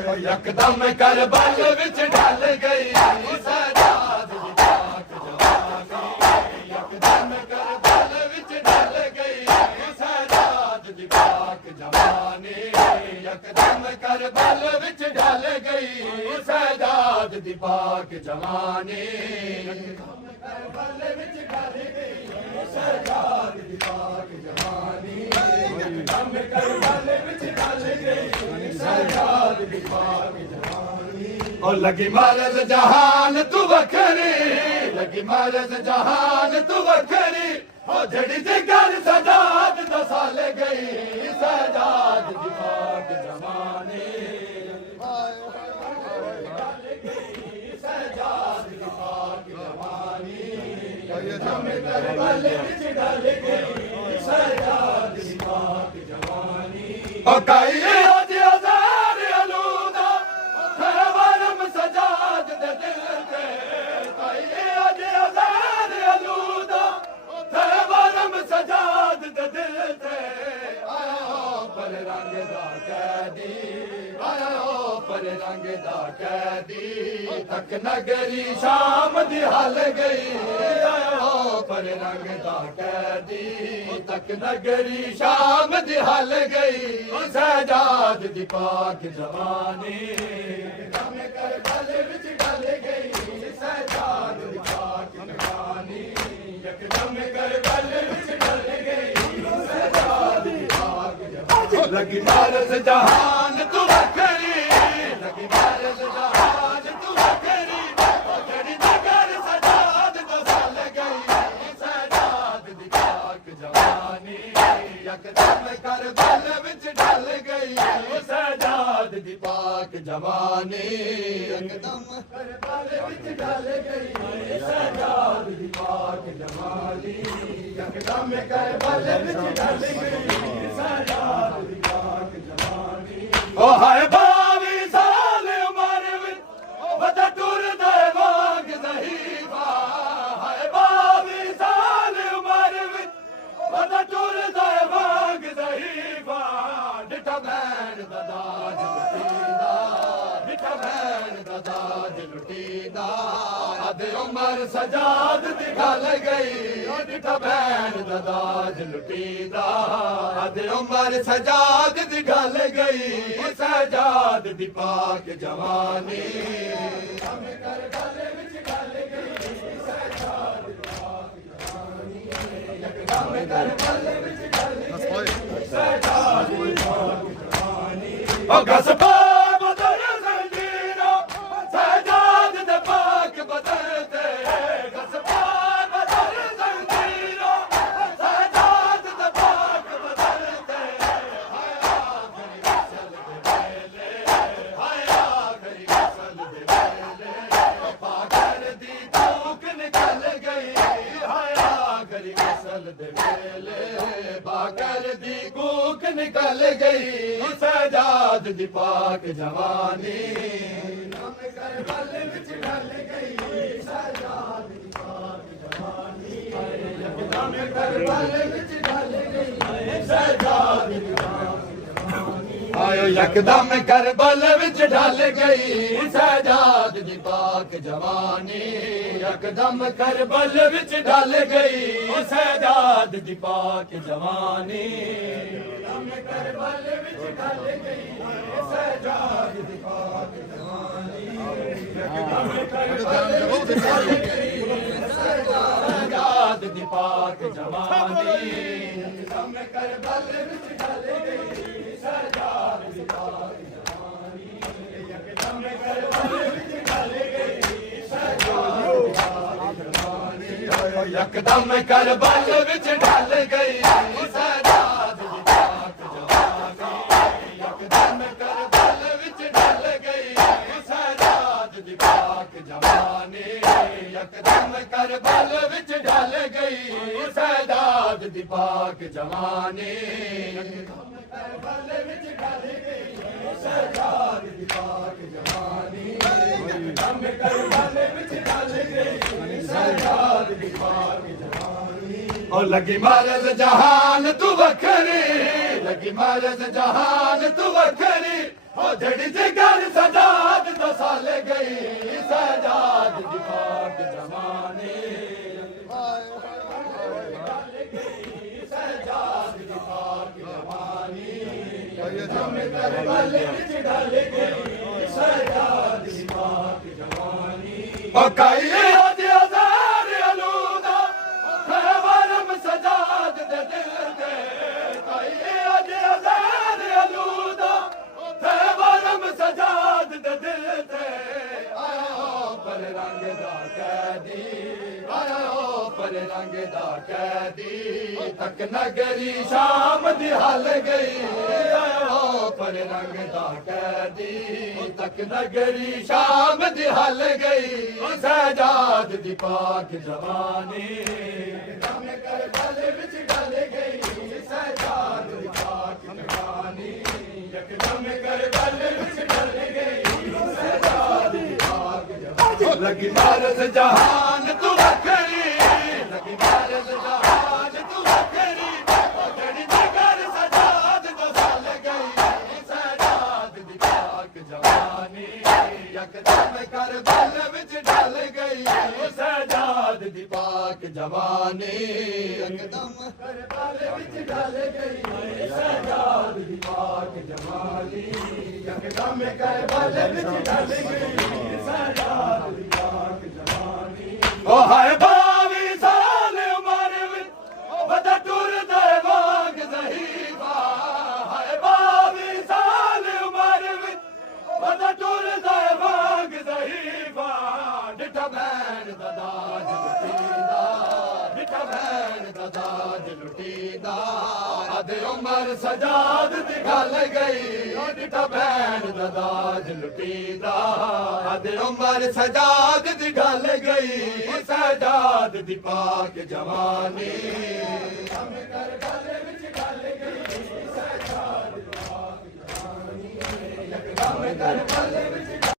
यकदम करबल विच ढल गई सजाद दी पाक जवानी। यकदम करबल विच ढल गई सजाद दी पाक जवानी। यकदम करबल विच ढल गई सजाद दी पाक जवानी। करबल विच ढल गई सजाद दी पाक जवानी। यकदम करबल विच ढल गई सजाद दी पाक जवानी। और लगी मरज जहान तू वखरी, लगी मरज जहान तू वखरी। ओ जड़ी जिगर सजाद तो साल गई सजाद दी पाक जवानी। सजाद दी पाक जवानी। यकदम करबल विच ढल गई सजाद दी पाक जवानी। ओ काई आज अज़ार अलूदा खरवरम सजाद दे दिल ते। काई आज अज़ार अलूदा खरवरम सजाद दे दिल ते। आया पर रंग दा कैदी, आया पर रंग दा कैदी। तक नगरी शाम दी हल गई आया पर रंग दा कैदी। तक नगरी शाम दी हल गई सजाद दी पाक जवानी। यकदम करबल विच ढल गई सजाद दी पाक जवानी। यकदम करबल विच ढल गई सजाद दी पाक जवानी। लगी मरज जहान तू वखरी, लगी मरज जहान तू वखरी। जड़ी जिगर सजाद तो साल गई सजाद दी पाक जवानी। यकदम करबल विच ढल गई सजाद दी पाक जवानी। यकदम करबल विच ढल गई सजाद दी पाक जवानी। यकदम करबल विच ढल गई सजाद दी पाक जवानी। ओ हाय बावी साल उमर विच वदा टुर दे वाग ज़हीफा। हाय बावी साल उमर विच वदा टुर दे वाग ज़हीफा। डिठा भैन दा दाज लुटीदा, डिठा भैन दा दाज लुटीदा। अद उमर सजाद दी गल गई डिठा भैन दा दाज लुटीदा। अद उमर सजाद दी गल गई सजाद दी पाक जवानी। यकदम करबल विच ढल गई सजाद दी पाक जवानी। यकदम करबल विच ढल गई सजाद दी पाक जवानी। ओ गसबा बदर ज़ंजीरो सजाद दे पाक बदर ते। गसबा बदर ज़ंजीरो सजाद दे पाक बदर ते। हाया गरी वसल दे वेले, हाया गरी वसल दे वेले। पाकर दी धूक निकल गई हाया गरी वसल दे वेले। पाकर दी कूक निकल गई सजाद दी पाक जवानी। यकदम करबल विच ढल गई सजाद दी पाक जवानी। यकदम करबल विच ढल गई सजाद दी पाक जवानी। आयो यकदम करबल विच ढल गई सजाद दी पाक जवानी। यकदम करबल विच ढल गई सजाद दी पाक जवानी। यकदम करबल विच ढल गई सजाद दी पाक जवानी। यकदम करबल विच ढल गई सजाद दी पाक जवानी। यकदम करबल विच ढल गई सजाद दी पाक जवानी। यकदम करबल विच ढल गई सजाद दी पाक जवानी। यकदम करबल विच ढल गई सजाद दी पाक जवानी। यकदम करबल विच ढल गई सजाद दी पाक जवानी। यकदम करबल विच ढल गई सजाद दी पाक जवानी। यकदम करबल विच ढल गई सजाद दी पाक जवानी। यकदम करबल विच ढल गई सजाद दी पाक जवानी। और लगी मरज जहान तू वखरी, लगी मरज जहान तू वखरी। ओ जड़ी जिगर यकदम कर बल विच ढल गई सजाद दी पाक जवानी ओ काई अज अज़ार अलूदा वरम सजाद दे दिल दे काई अज अज़ार अलूदा वरम सजाद दे दिल दे आया पर रंग दा कैदी आया पर रंग दा कैदी तक नगरी शाम दी हल गई आया पर रंग दा कैदी तक नगरी शाम दी हल गई सजाद दी पाक जवानी यकदम कर बल विच ढल गई सजाद दी पाक जवानी यकदम कर बल विच ढल गई सजाद दी पाक जवानी लगी मारज जहान तू वखरी लगी मारज जहान तू वखरी जड़ी जगर सजाद तो साल गई सजाद दी पाक जवानी यकदम कर बल विच ढल गई सजाद दी पाक जवानी यकदम कर बल विच ढल गई सजाद दी पाक जवानी यकदम कर बल विच ढल गई सजाद दी पाक जवानी ओ हाय बावी साल उमर विच बदा टुर दे वाग ज़हीबा हाय बावी साल उमर विच बदा टुर दे वाग ज़हीबा डिठा बैन दा दाज लुटीदा डिठा बैन दा दाज लुटीदा अद उमर सजाद दी गल गई डिठा बैन दा दाज लुटीदा अद उमर सजाद दी गल गई सजाद दी पाक जवानी हम कर गल विच गल गई सजाद दी पाक जवानी यकदम कर गल